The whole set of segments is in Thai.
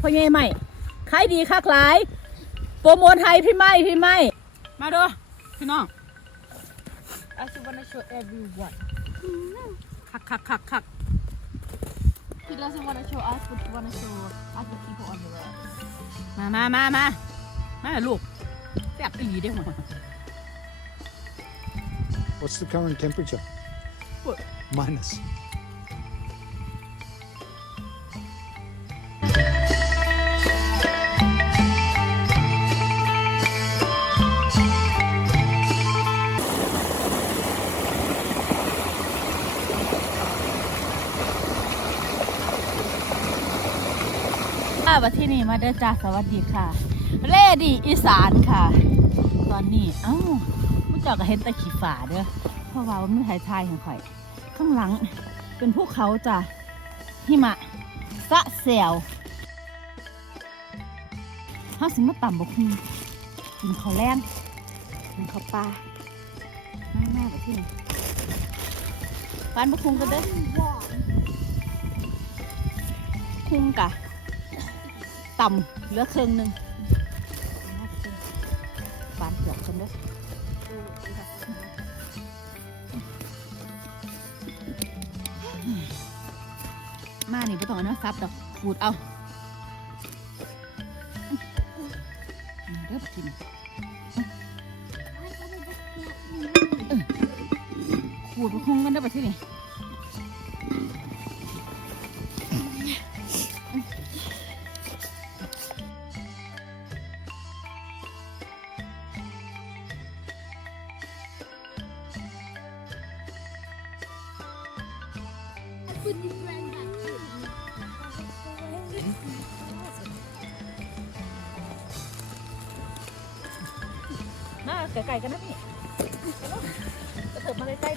พ่อใหญ่ใหม่ขายดีคักหลาย โปรโมทให้พี่ไม่พี่ไม่มาดูพี่น้อง I just wanna show everyone. คักคักคักคัก He doesn't wanna show us, but he wanna show other people on the road. มามามามามาลูกแซ่บอีหลีเด้อหัว What's the current temperature? What? Minus. เด้อจ้าสวัสดีค่ะ เลดีอีสานค่ะ ตอนนี้ เอ้ามุเจ้าก็เห็นแตะขี้ฝาเด้อเพราะว่ามันไม่ถ่ายทายของข่อย ข้างหลังเป็นภูเขาจ้ะหิมะสะเซลเฮาสิมาต่ำบกหุ่งกินข้าวแรงกินข้าวปลาแมาหน้าแบบที่นี่ปานบกคุงกันเด้อคุงกะ ต่ำเหลือครึ่งหนึ่งบานเกือบกันเด้อมานี่ไม่ต้องเนื้อซับดอกขูดเอามาเด้อกินขูดมาคงกันได้อไปที่นี่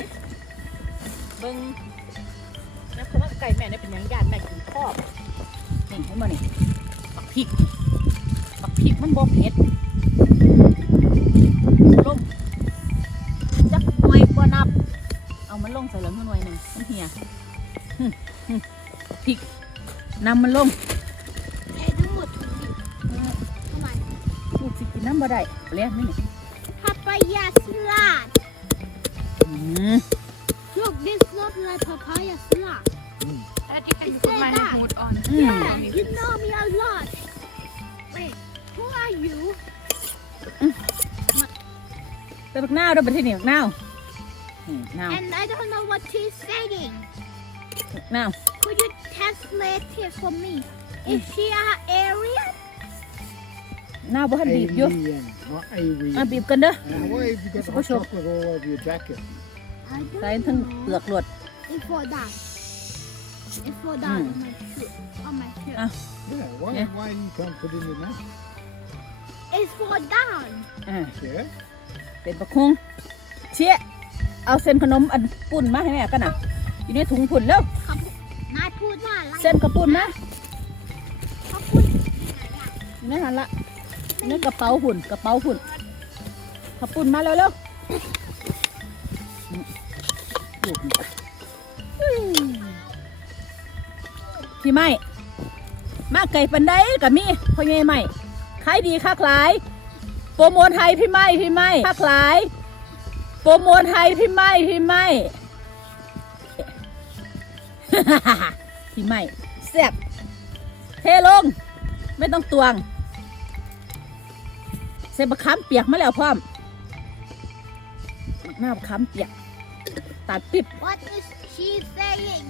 ดิเบิ้งนะเพราะว่าไก่แม่เนี่ยเป็นหยังยานแม่กินครอบนี่ให้มานี่ปักพริกปักพริกมันบ่เผ็ดลงจักหน่วยบ่นับ เอามันลงใส่เหลืองหน่วยหนึ่งมันเหี่ยหึหึพริกนำมันลงเอ้ทั้งหมดถูกดิทำไมลูกสิกินน้ำบ่ได้เลี้ยงนี่ like papaya salad. That you can It put said my that. hood on. Mm. Yeah, you know me a lot. Wait, who are you? แต่บักนาวเด้อบัดทีนี้บักนาวนี่นาว And I don't know what she's saying. บักนาว Could you translate it for me? Is she a Aryan? นาวบ่ทันบีบอยู่ Alien, not alien. มาบีบกันเด้อ Uh, why have you got hot What's up? chocolate all over your jacket? I ใส่ don't ทั้ง know. เปลือกหลวด It's for that. It's for that Mm. on my shirt. On my shirt. Ah. Yeah, why, Yeah. why you can't put it in your mouth? It's for that. อ่า Yeah? เป็นบักคงเชี่ยเอาเส้นขนมอันปุ่นมาให้แม่กันน่ะ อยู่ในถุงปุ่นแล้วนายพูดว่าอะไรเส้นกระปุ่นนะเขาพูดอยู่ในหันละอยู่ในกระเป๋าหุ่นกระเป๋าหุ่นกระปุ่นมาแล้วเร็วลู พี่ไม่มาไก่ปันไดกับมีพ่อใหญ่ใหม่ขายดีคักหลายโปรโมทให้พี่ไม่พี่ไม่คักหลายโปรโมทให้พี่ไม่พี่ไม่พี่ไม่แซ่บเทลง ไม่ต้องตวงเสบะขามเปียกมาแล้วพร้อมหน้าบะขามเปียกตัดปิ๊บ What is she saying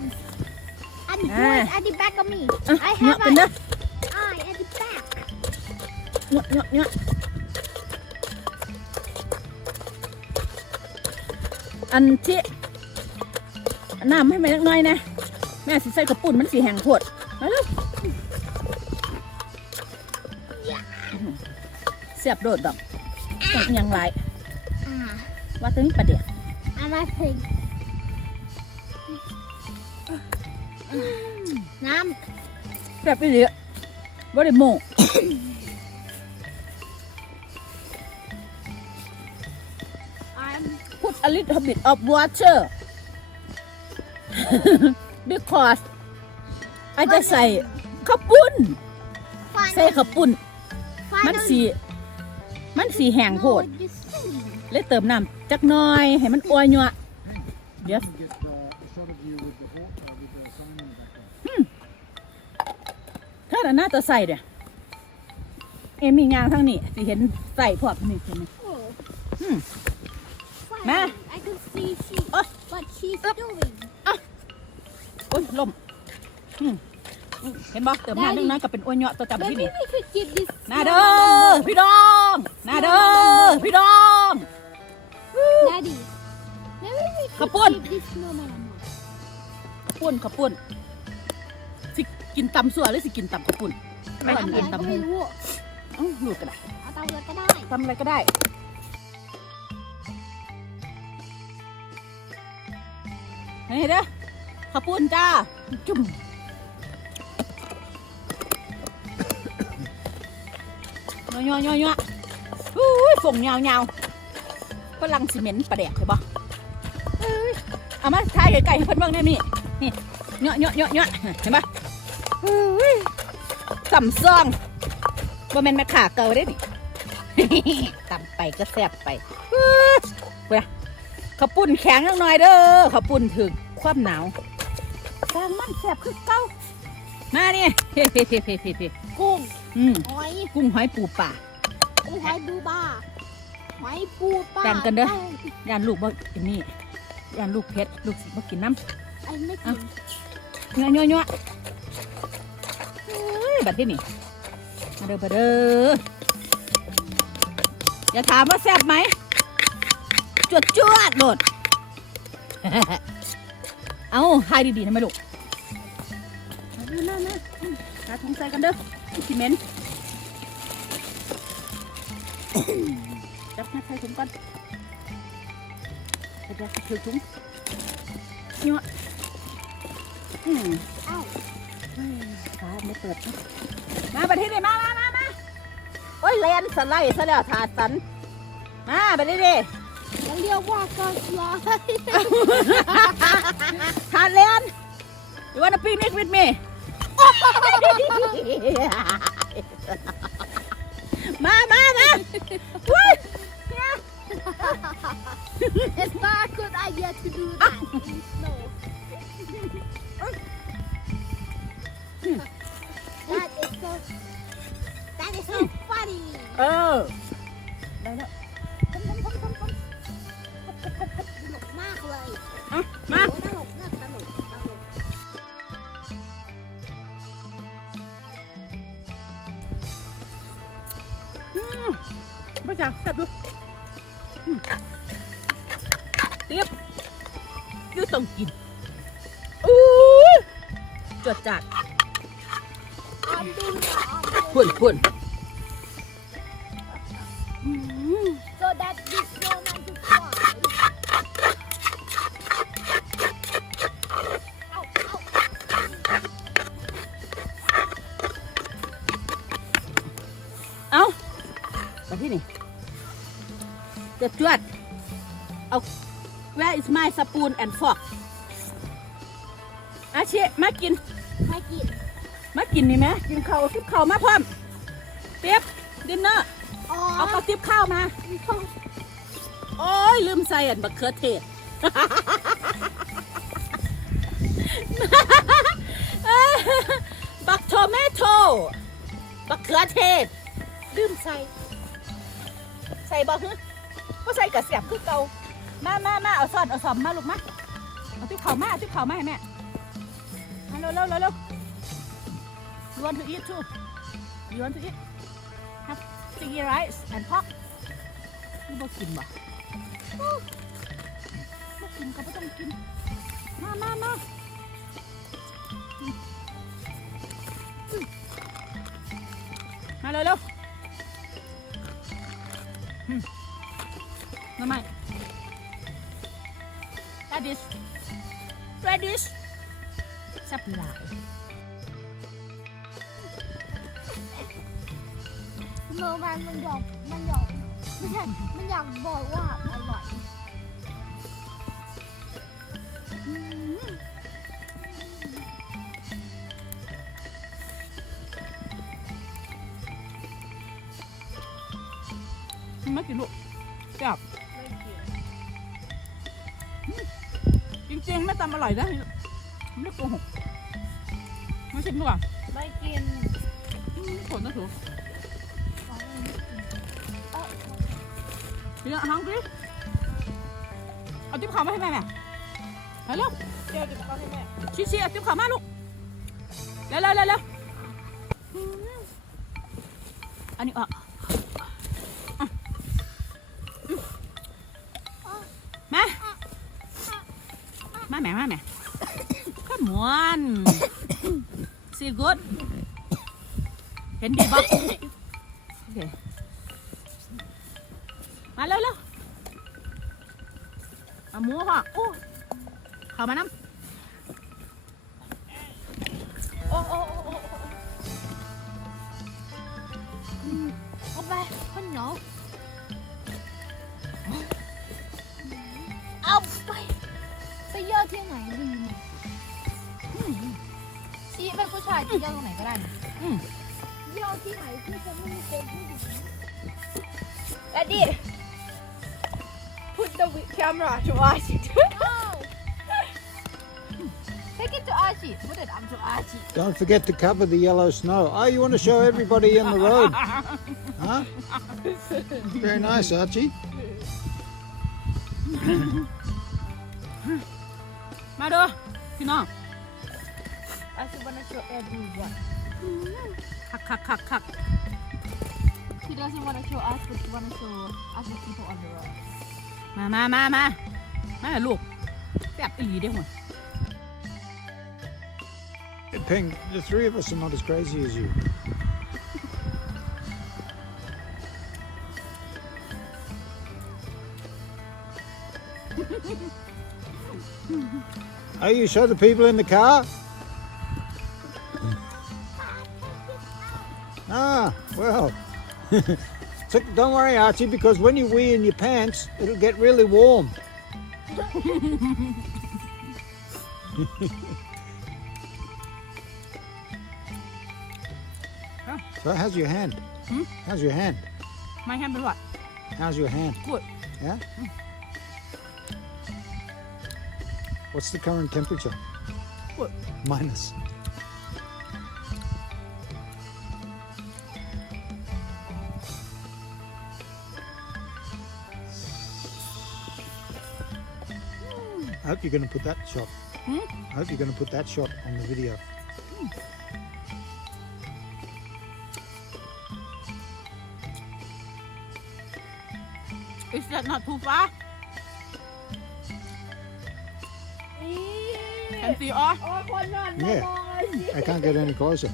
and Ah. point at the back of me อะ I เนาะ have เป็น an เนาะ eye at the back เนาะเนาะเนาะอันที่น้ำให้แม่เล็กน้อยนะ แม่สิใส่กระปุ่นมันสีแห้งโพดมาเร็วเสียบโดดดอกต้องอิหยังไร ah ว่าแตึงประเดี๋ยว and I think น้แบบนี้เลยบ่ได้โมำ I'm put a little bit of water because อาจจะใส่ข้าวปุ้น ใส่ข้าวปุ้น มันสี มันสีแห้งโพดเลยเติมน้ำจักหน่อย ให้มันอ้วยยัวเดี๋ยวาแต่หน้าตัวใส่เดี๋ยเอ็มมีงานทั้งนี้สิเห็นใส่พร้อมนี่เห็นไหม Hmm. Ma. I can see she Oh. what she's doing โอ้ยลมอืมอืมเห็นบ่เติมน้ำนิดน้อยก็เป็นอ้วยยัวตัวจับ Maybe ที่นี่ we could give this นาเด้อพี่น้องนาเด้อพี่น้อง Daddy Maybe we could Kapun. give this snowman a mark ข้าวปุ้นข้าวปุ้นสิ กินตำสั่วหรือสิกินตำข้าวปุ้นไม่ทำกินอะไรก็ตำไม่หูรู้อื้อลูกก็ได้เอาตามเลยก็ได้ทำอะไรก็ได้นี่เด้อข้าวปุ้นจ้า จุ่มยัวยัวยัวยัวอุ้ยฝงยาวยาวฝรั่งซีเมนต์ประแดกใช่ปะเอ้ยเอามาถ่ายไก่ๆให้เพิ่นเบิ่งได้มี่นี่เนาะเนาะเนาะเนาะเห็นปะอุ้ย ต่ำซองว่าแม่นแม่ขาเก่าได้ดิต่ำไปก็แซ่บไปเอ้ยเว้ยข้าวปุ้นแข็งจังหน่อยเด้อข้าวปุ้นถึงความหนาวสร้างมันแซ่บคือเก่ามานี่เพ่เพ่เพ่เพ่เพ่เพ่กุ้งอืมหอยกุ้งหอยปูป่ากุ้งหอยดูบ้าหอยปูปลาแบ่งกันเด้อไย่านลูกบ่กินนี่ย่านลูกเพชรลูกสิบ่กินน้ไอ้ไม่กินำเนาะเนาะเนาะเอ้ย บัดที่นี่มาเด้อมาเด้ออย่าถามว่าแซ่บไหมจวดจวดโดด เอาให้ดีๆนะแม่ลูกมานั่นนะอืมหาถุงใส่กันเด้อซีเมนต์จับมาใส่ถุงก่อนเดี๋ยวถือถุงนี่วะอืมเอ้าขา ไม่เปิดนะมาประเทศนี้มามามามาโอ้ยเลนสไลด์ซะแล้วถาดสัน มาประเทศนี้แล้วเรียกว่าก็ลอยถาดเลน You wanna picnic with me มามามาอุ้ย It's not a good idea to do that in snow. That is so. That is so funny. เออได้แล้วตลกมากเลยอะมาโอ้ตลกนะตลกตลกอืมไม่จังแซ่บดูอืมเรียบอยูต้องกินอู้ยจดจัด พุ่นพุ่น So that this snowman could fly. Ow, ow. เอาไปที่นี่จดจวดเอา where is my spoon and fork อาเชมากินไม่กินมา กินนี่ไหมกินข้าวทิบข้าวมาพร้อมเตียบดินเนอร์อ๋อเอาข้าวทิบข้าวมา โอ้ยลืมใส่อันบักเขือเทศบักโทเมโตบักเขือเทศลืมใส่ ใส่บ่ฮึก็ใส่กระเสียบคือเก่ามามามาเอาซอสเอาซอมมาลูกมาเอาติ๊บข้าวมาเอาติ๊บข้าวมาให้แม่มาเร็วเร็วเร็วเร็ว You want to eat too? You want to eat? Have sticky rice and pork? นี่บ่กินบ่บ่กินก็บ่ต้องกิน มามามาอืมอืมมาเร็วเร็วอืมมาใหม่ radish radish แซ่บหลาย เมอแมนมันหยอกมันหยอกไม่ใช่มันอยากบอกว่าอร่อยอืมกินไหมกินลูกจับจริงๆไม่ตำอร่อยนะไม่ได้โกหกไม่ชิมดีกว่าไม่กินผลนะถูก เดี๋ยวฮังกี้เอาติ๊บขาวมาให้แม่แม่ไปเร็วเดี๋ยวจะไปให้แม่ชี้ชี้เอาติ๊บขาวมาลูกเร็วเร็วเร็วเร็วอันนี้อะอะอืมมามาแม่มาแม่ข้ามวนสีกุดเห็นดีปะโเข้ามาน้ำโอ้โอ้โอ้โอ้อืมเอาไปข้าวเหนียวเอาไป ไปเยอะที่ไหนดีเนี่ยอืมชีเป็นผู้ชายที่เยอะตรงไหนก็ได้นะอืมเยอะที่ไหนที่จะไม่มีคนผู้หญิงแดดดี้ put the camera to Archie Take it to Archie put it up to Archie Don't forget to cover the yellow snow. Oh, you want to show everybody in the road? Huh? Very nice, Archie. มาเด้อพี่น้อง Archie wanna show everyone คักคักคักคัก He doesn't wanna show us but he wanna show other people on the road มามามามามาลูกแบบอีหลีเด้อหัว Ping, the three of us are not as crazy as you. Are you show the people in the car? Ah, well. so don't worry, Archie, because when you wee in your pants, it'll get really warm. Well, how's your hand? Hmm? How's your hand? My hand is what? How's your hand? Good. Yeah? Hmm. What's the current temperature? What? Minus. I hope you're going to put that shot. Hmm? I hope you're going to put that shot on the video. Hmm. Is that not too far นี่ can see all โอ้ยคนนอนมามองเลยสิ I can't get any closer.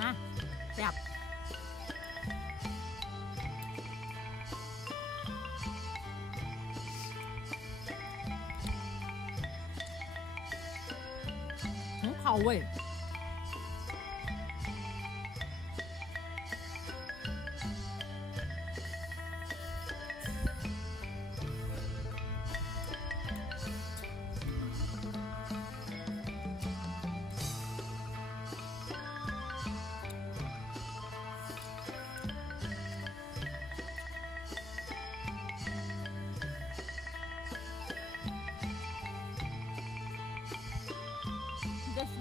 มาแซ่บ ห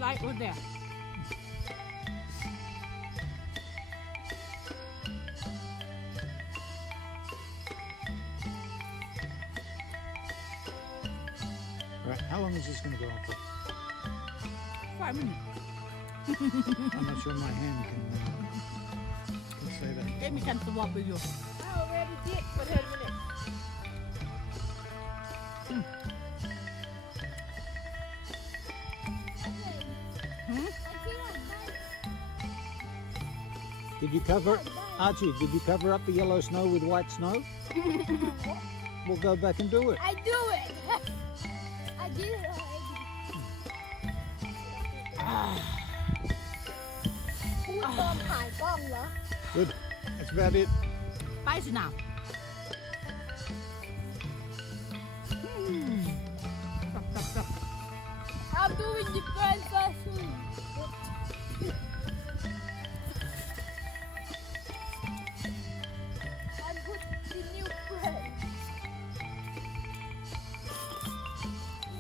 มูเขาเว้ย just right over there Right, how long is this going to go on for? five minutes I'm not sure my hand can, uh, can say that. เอ๊ะมีการสวอปไปอยู่ I already did for 10 minutes Did you cover Archie, did you cover up the yellow snow with white snow? we'll go back and do it. I do it. I did it. Good. That's about it. Bye for now.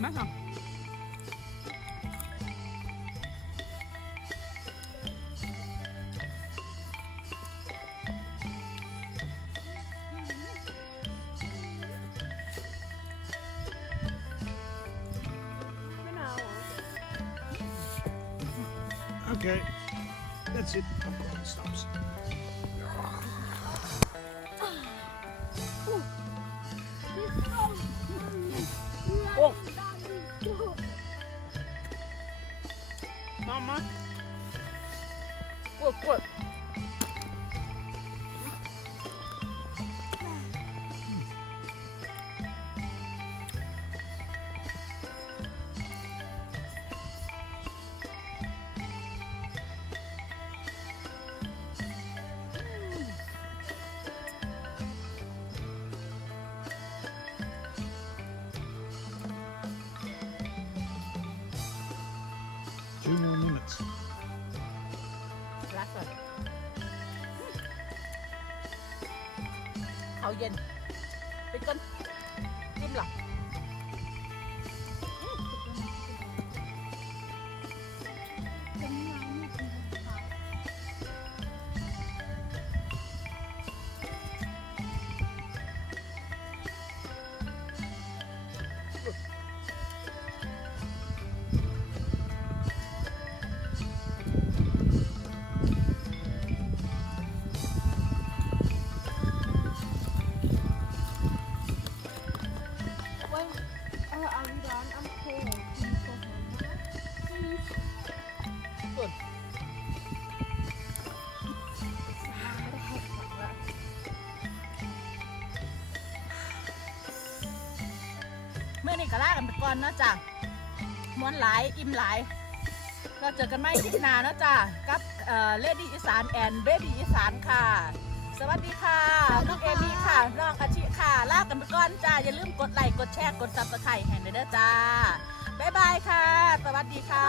มาค่ะ Okay. That's it. รักก่อนเอาเย็นไปก่อนจิ้มหลับ เนาะจ้ะม้วนหลายอิ่มหลายเราเจอกันไม่อีกนานนะจ้ะกับเลดี้อีสานแอนเบบี้อีสานค่ะ สวัสดีค่ะน้องเอมี่ค่ะน้องอาชิค่ะลากันไปก่อนจ้าอย่าลืมกดไลค์กดแชร์กดซับสไครต์ให้หน่อยเด้อจ้าบ๊ายบายค่ะ สวัสดีค่ะ